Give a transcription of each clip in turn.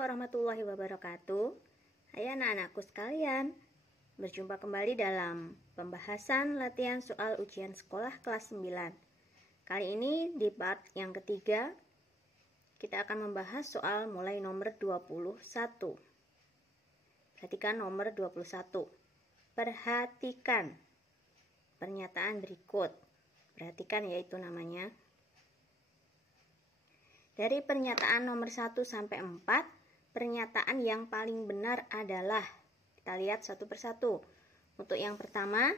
warahmatullahi wabarakatuh. Hai anak-anakku sekalian, berjumpa kembali dalam pembahasan latihan soal ujian sekolah kelas 9. Kali ini di part yang ketiga, kita akan membahas soal mulai nomor 21. Perhatikan nomor 21. Perhatikan pernyataan berikut. Perhatikan yaitu namanya. Dari pernyataan nomor 1 sampai 4, pernyataan yang paling benar adalah, kita lihat satu persatu. Untuk yang pertama,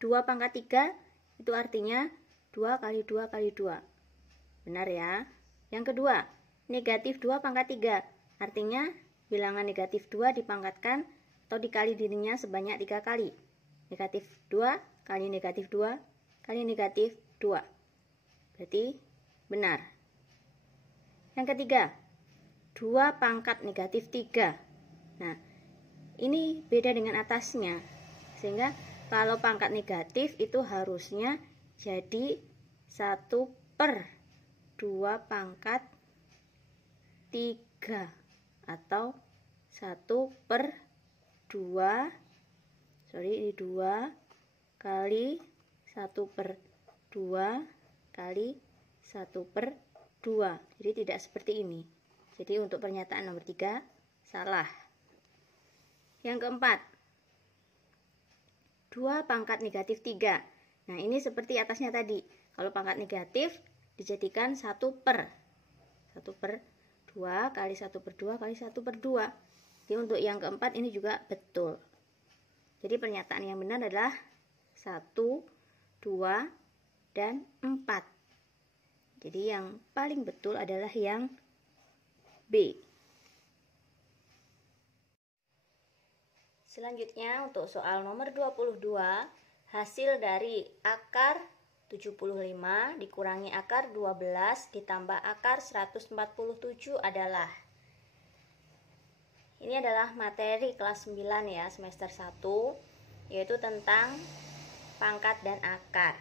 2 pangkat 3 itu artinya 2 kali 2 kali 2. Benar ya. Yang kedua, negatif 2 pangkat 3 artinya bilangan negatif 2 dipangkatkan atau dikali dirinya sebanyak 3 kali. Negatif 2 kali negatif 2 kali negatif 2. Berarti benar. Yang ketiga, 2 pangkat negatif 3. Nah, ini beda dengan atasnya. Sehingga kalau pangkat negatif itu harusnya jadi 1/2 pangkat 3 atau 1/2 kali 1/2 kali 1/2. Jadi tidak seperti ini. Jadi untuk pernyataan nomor 3 salah. Yang keempat, 2 pangkat negatif 3. Nah, ini seperti atasnya tadi. Kalau pangkat negatif dijadikan 1/2 kali 1/2 kali 1/2. Jadi untuk yang keempat ini juga betul. Jadi pernyataan yang benar adalah 1, 2, dan 4. Jadi yang paling betul adalah yang B. Selanjutnya untuk soal nomor 22, hasil dari akar 75 dikurangi akar 12 ditambah akar 147 adalah. Ini adalah materi kelas 9 ya, semester 1, yaitu tentang pangkat dan akar.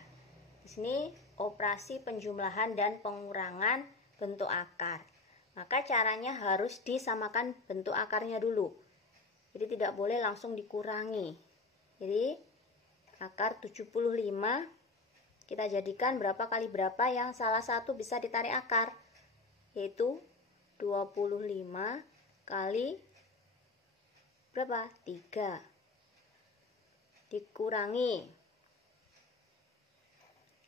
Di sini operasi penjumlahan dan pengurangan bentuk akar. Maka caranya harus disamakan bentuk akarnya dulu. Jadi tidak boleh langsung dikurangi. Jadi akar 75 kita jadikan berapa kali berapa yang salah satu bisa ditarik akar, yaitu 25 kali berapa? 3 dikurangi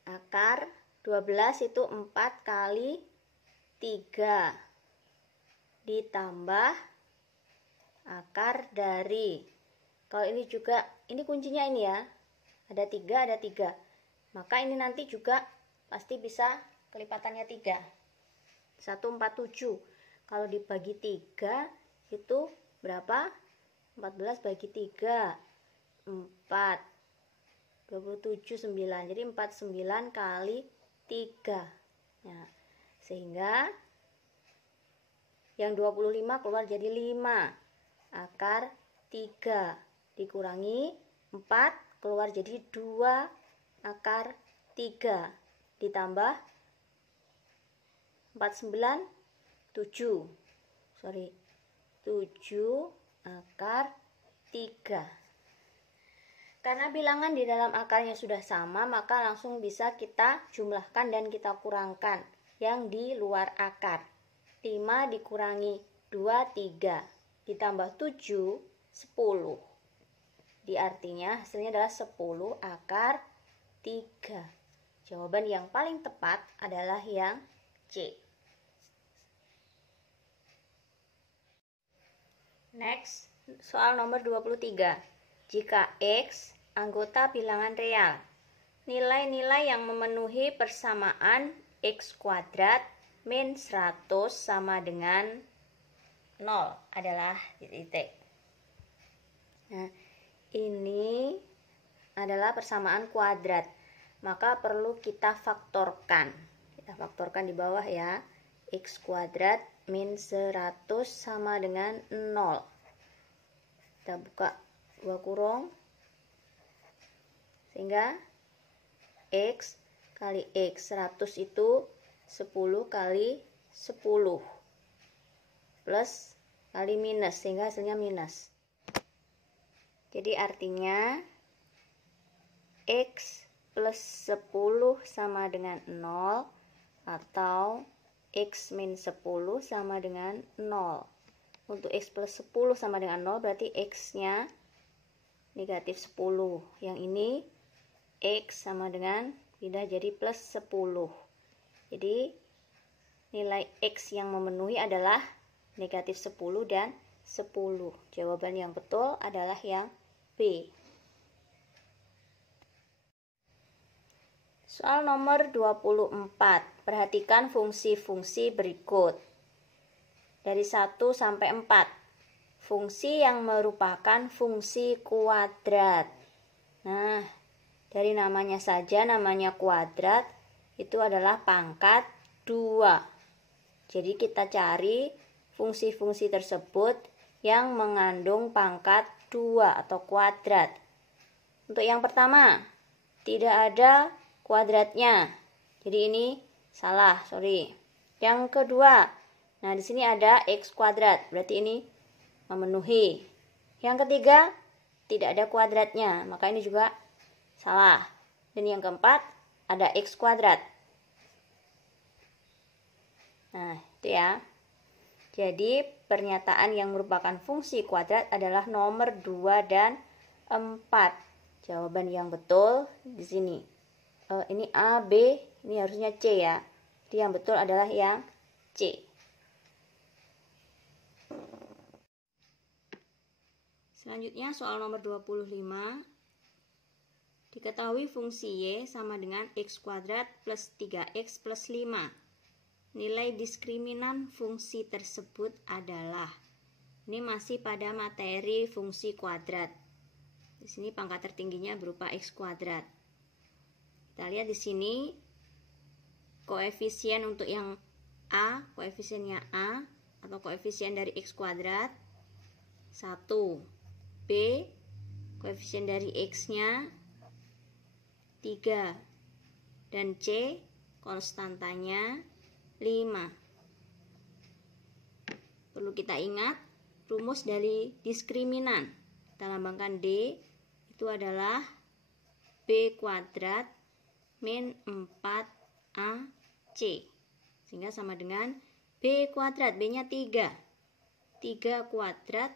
akar 12 itu 4 kali 3 ditambah akar dari, kalau ini juga, ini kuncinya ini ya, ada 3, maka ini nanti juga pasti bisa kelipatannya 3, 147. Kalau dibagi 3 itu berapa? 14 bagi 3 4, 27, 9. Jadi 49 kali 3. Nah, sehingga yang 25 keluar jadi 5. Akar 3 dikurangi 4 keluar jadi 2 akar 3 ditambah 49 7. 7 akar 3. Karena bilangan di dalam akarnya sudah sama, maka langsung bisa kita jumlahkan dan kita kurangkan yang di luar akar. 5 dikurangi 2, 3. Ditambah 7, 10. Artinya hasilnya adalah 10 akar 3. Jawaban yang paling tepat adalah yang C. Next, soal nomor 23. Jika X anggota bilangan real, nilai-nilai yang memenuhi persamaan X kuadrat min 100 sama dengan 0 adalah titik. Nah, ini adalah persamaan kuadrat, maka perlu kita faktorkan. Kita faktorkan di bawah ya. X kuadrat min 100 sama dengan 0. Kita buka 2 kurung, sehingga X kali X 100 itu 10 kali 10. plus kali minus, sehingga hasilnya minus. Jadi artinya X plus 10 sama dengan 0 atau X min 10 sama dengan 0. Untuk X plus 10 sama dengan 0 berarti X-nya negatif 10. Yang ini X sama dengan pindah jadi plus 10. Jadi nilai X yang memenuhi adalah negatif 10 dan 10. Jawaban yang betul adalah yang B. Soal nomor 24. Perhatikan fungsi-fungsi berikut. Dari 1 sampai 4. Fungsi yang merupakan fungsi kuadrat. Nah, dari namanya saja, namanya kuadrat, itu adalah pangkat 2. Jadi kita cari fungsi-fungsi tersebut yang mengandung pangkat 2 atau kuadrat. Untuk yang pertama, tidak ada kuadratnya. Jadi ini salah, sorry. Yang kedua, nah di sini ada X kuadrat, berarti ini memenuhi. Yang ketiga, tidak ada kuadratnya, maka ini juga salah. Dan yang keempat, ada X kuadrat. Nah, itu ya. Jadi, pernyataan yang merupakan fungsi kuadrat adalah nomor 2 dan 4. Jawaban yang betul di sini. Ini A, B, ini harusnya C ya. Jadi yang betul adalah yang C. Selanjutnya soal nomor 25. Diketahui fungsi Y sama dengan X kuadrat plus 3X plus 5. Nilai diskriminan fungsi tersebut adalah. Ini masih pada materi fungsi kuadrat. Di sini pangkat tertingginya berupa X kuadrat. Kita lihat di sini koefisien untuk yang A, koefisiennya A atau koefisien dari X kuadrat 1. B, koefisien dari X-nya 3. Dan C, konstantanya 5. Perlu kita ingat rumus dari diskriminan. Kita lambangkan D, itu adalah B kuadrat min 4AC, sehingga sama dengan B kuadrat, B-nya 3. 3 kuadrat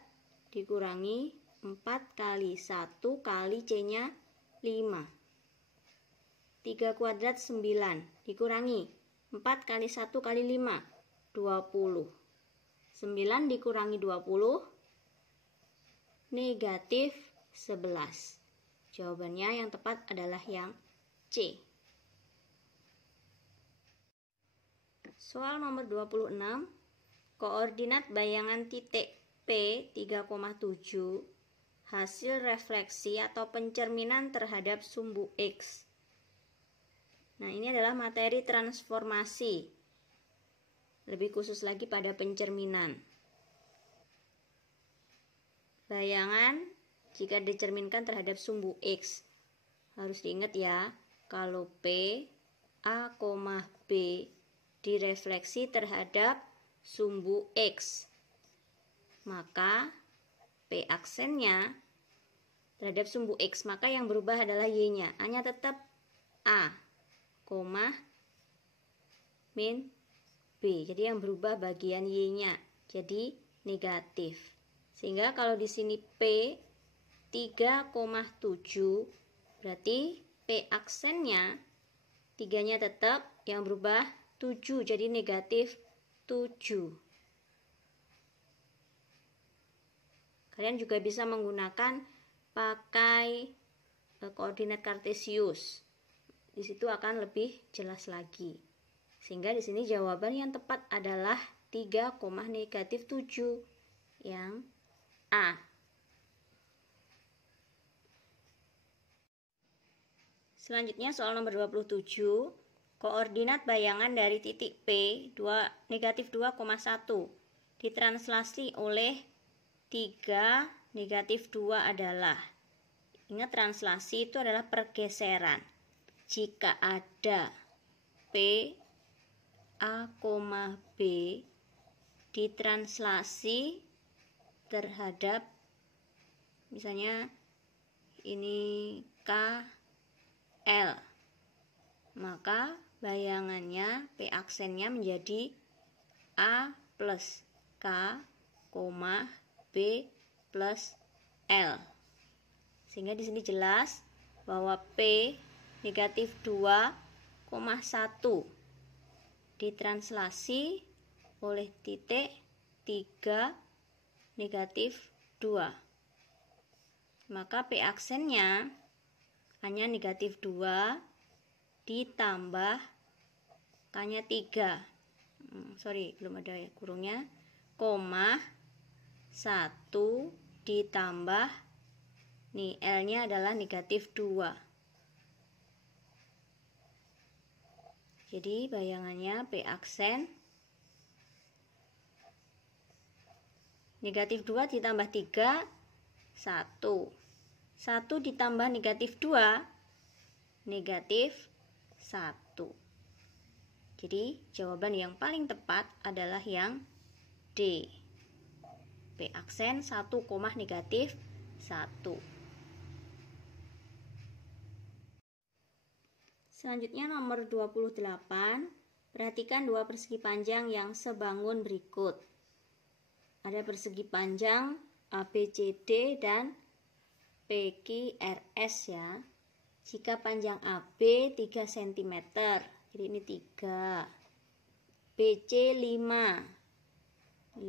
dikurangi 4 kali 1 kali C-nya 5. 3 kuadrat 9 dikurangi 4 kali 1 kali 5, 20. 9 dikurangi 20, negatif 11. Jawabannya yang tepat adalah yang C. Soal nomor 26. Koordinat bayangan titik P 3,7 hasil refleksi atau pencerminan terhadap sumbu X. Nah, ini adalah materi transformasi. Lebih khusus lagi pada pencerminan. Bayangan jika dicerminkan terhadap sumbu X. Harus diingat ya, kalau P, A, B direfleksi terhadap sumbu X, maka P aksennya terhadap sumbu X, maka yang berubah adalah Y-nya. A-nya tetap A, min B. Jadi yang berubah bagian Y-nya, jadi negatif. Sehingga kalau di sini P 3,7, berarti P aksennya 3-nya tetap, yang berubah 7, jadi negatif 7. Kalian juga bisa menggunakan pakai koordinat kartesius. Di situ akan lebih jelas lagi. Sehingga di sini jawaban yang tepat adalah 3, negatif 7, yang A. Selanjutnya soal nomor 27. Koordinat bayangan dari titik P negatif 2,1 ditranslasi oleh 3 negatif 2 adalah. Ingat, translasi itu adalah pergeseran. Jika ada P, A, B ditranslasi terhadap, misalnya ini KL, maka bayangannya P aksennya menjadi A plus K, B plus L. Sehingga di sini jelas bahwa P negatif 2,1 ditranslasi oleh titik 3 negatif 2. Maka P aksennya hanya negatif 2 ditambah K-nya 3. Belum ada ya kurungnya, koma 1 ditambah nih L-nya adalah negatif 2. Jadi bayangannya P aksen negatif 2 ditambah 3, 1. 1 ditambah negatif 2, negatif 1. Jadi jawaban yang paling tepat adalah yang D. P aksen 1, negatif 1. Selanjutnya nomor 28. Perhatikan dua persegi panjang yang sebangun berikut. Ada persegi panjang ABCD dan PQRS ya. Jika panjang AB 3 cm, jadi ini 3, BC 5,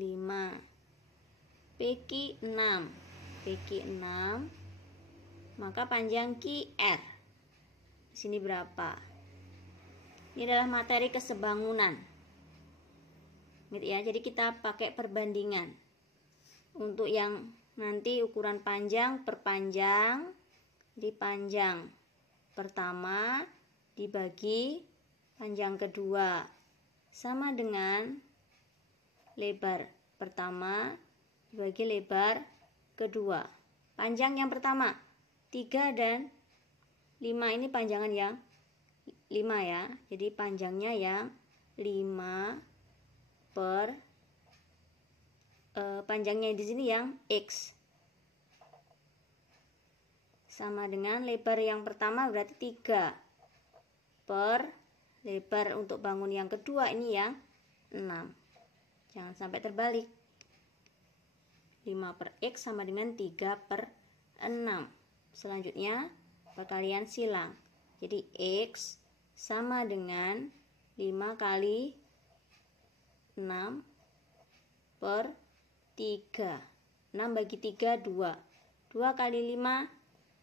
PQ 6, maka panjang QR di sini berapa? Ini adalah materi kesebangunan. Gitu ya. Jadi kita pakai perbandingan. Untuk yang nanti ukuran panjang per panjang, di panjang pertama dibagi panjang kedua sama dengan lebar pertama dibagi lebar kedua. Panjang yang pertama 3 dan 5 ini panjangan yang 5 ya. Jadi panjangnya yang 5 per panjangnya di sini yang X sama dengan lebar yang pertama berarti 3 per lebar untuk bangun yang kedua ini yang 6. Jangan sampai terbalik. 5 per X sama dengan 3 per 6. Selanjutnya perkalian silang. Jadi X sama dengan 5 kali 6 per 3. 6 bagi 3 2. 2 kali 5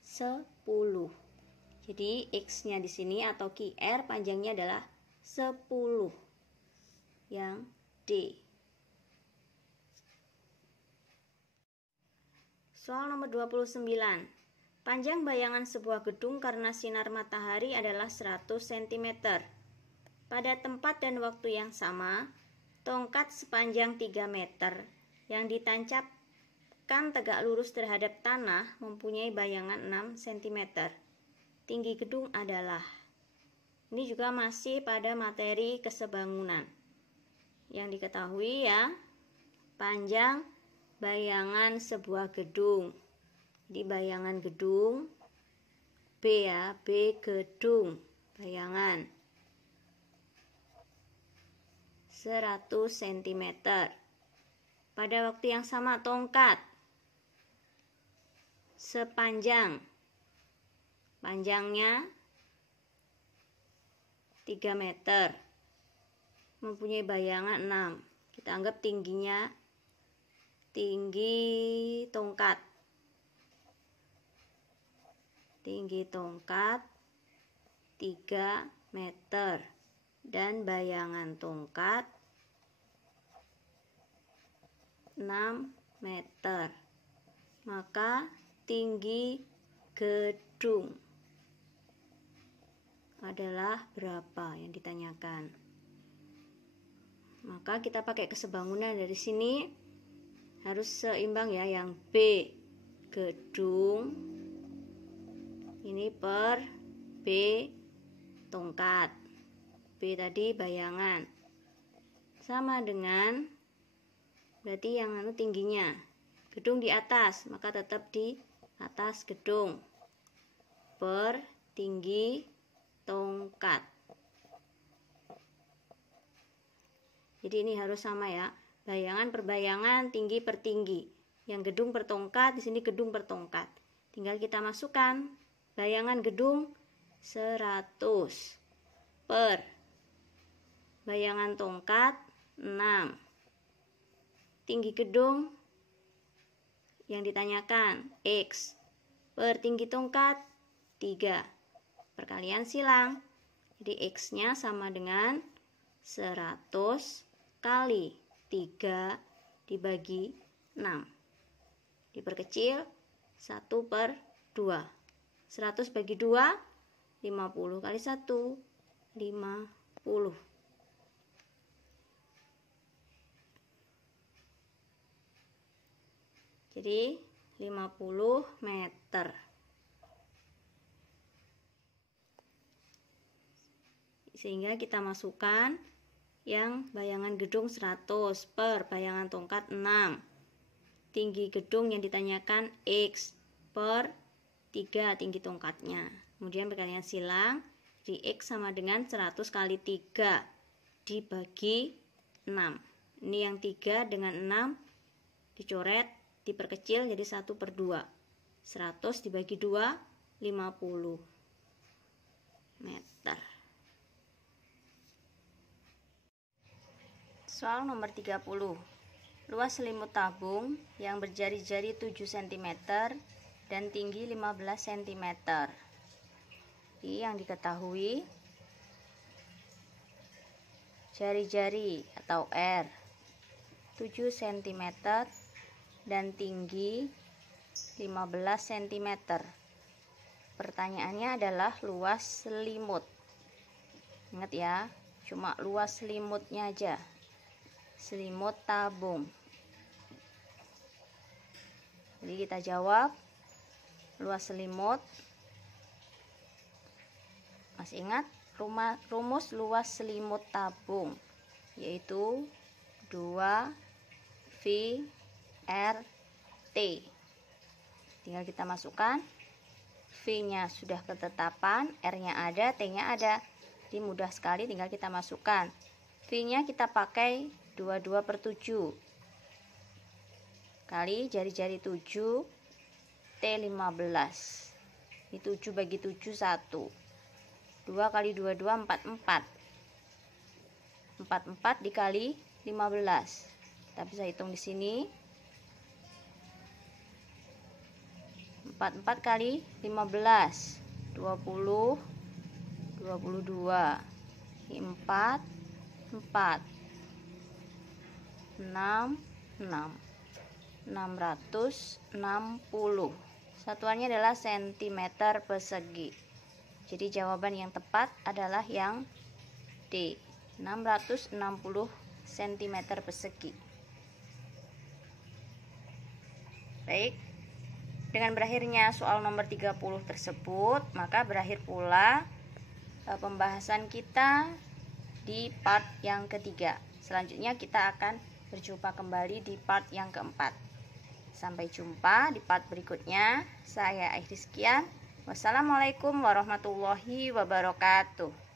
10. Jadi X-nya di sini atau QR panjangnya adalah 10. Yang D. Soal nomor 29. Panjang bayangan sebuah gedung karena sinar matahari adalah 100 cm. Pada tempat dan waktu yang sama, tongkat sepanjang 3 meter yang ditancapkan tegak lurus terhadap tanah mempunyai bayangan 6 cm. Tinggi gedung adalah. Ini juga masih pada materi kesebangunan. Yang diketahui ya, panjang bayangan sebuah gedung. Jadi bayangan gedung B ya, B gedung, bayangan 100 cm. Pada waktu yang sama tongkat sepanjang, panjangnya 3 meter, mempunyai bayangan 6. Kita anggap tingginya, tinggi tongkat 3 meter dan bayangan tongkat 6 meter. Maka tinggi gedung adalah berapa yang ditanyakan. Maka kita pakai kesebangunan dari sini harus seimbang ya, yang B gedung ini per B tongkat. B tadi bayangan sama dengan berarti yang tingginya. Gedung di atas, maka tetap di atas gedung. Per tinggi tongkat. Jadi ini harus sama ya. Bayangan per bayangan, tinggi per tinggi. Yang gedung per tongkat, di sini gedung per tongkat. Tinggal kita masukkan bayangan gedung 100 per bayangan tongkat 6. Tinggi gedung yang ditanyakan X per tinggi tongkat 3. Perkalian silang. Jadi X-nya sama dengan 100 kali 3 dibagi 6. Diperkecil 1 per 2. 100 bagi 2, 50 kali 1, 50. Jadi 50 meter. Sehingga kita masukkan yang bayangan gedung 100 per bayangan tongkat 6. Tinggi gedung yang ditanyakan X per 3 tinggi tongkatnya. Kemudian perkalian silang, di X sama dengan 100 kali 3 dibagi 6. Ini yang 3 dengan 6 dicoret, diperkecil jadi 1 per 2. 100 dibagi 2, 50 meter. Soal nomor 30. Luas selimut tabung yang berjari-jari 7 cm dan tinggi 15 cm. Jadi yang diketahui jari-jari atau R 7 cm dan tinggi 15 cm. Pertanyaannya adalah luas selimut. Ingat ya, cuma luas selimutnya aja. Selimut tabung. Jadi kita jawab luas selimut. Masih ingat rumus luas selimut tabung, yaitu 2V/RT. Tinggal kita masukkan. V-nya sudah ketetapan, R-nya ada, T-nya ada. Jadi mudah sekali, tinggal kita masukkan. V-nya kita pakai 22 per 7 kali jari-jari 7 T15. Ini 7 bagi 7 1. 2 kali 2 2 4 4. 4 dikali 15. Kita bisa hitung di sini. 4 kali 15 20 22. Ini 4 660. Satuannya adalah cm persegi. Jadi jawaban yang tepat adalah yang D, 660 cm persegi. Baik, dengan berakhirnya soal nomor 30 tersebut, maka berakhir pula pembahasan kita di part yang ketiga. Selanjutnya kita akan berjumpa kembali di part yang keempat. Sampai jumpa di part berikutnya. Saya akhiri sekian. Wassalamualaikum warahmatullahi wabarakatuh.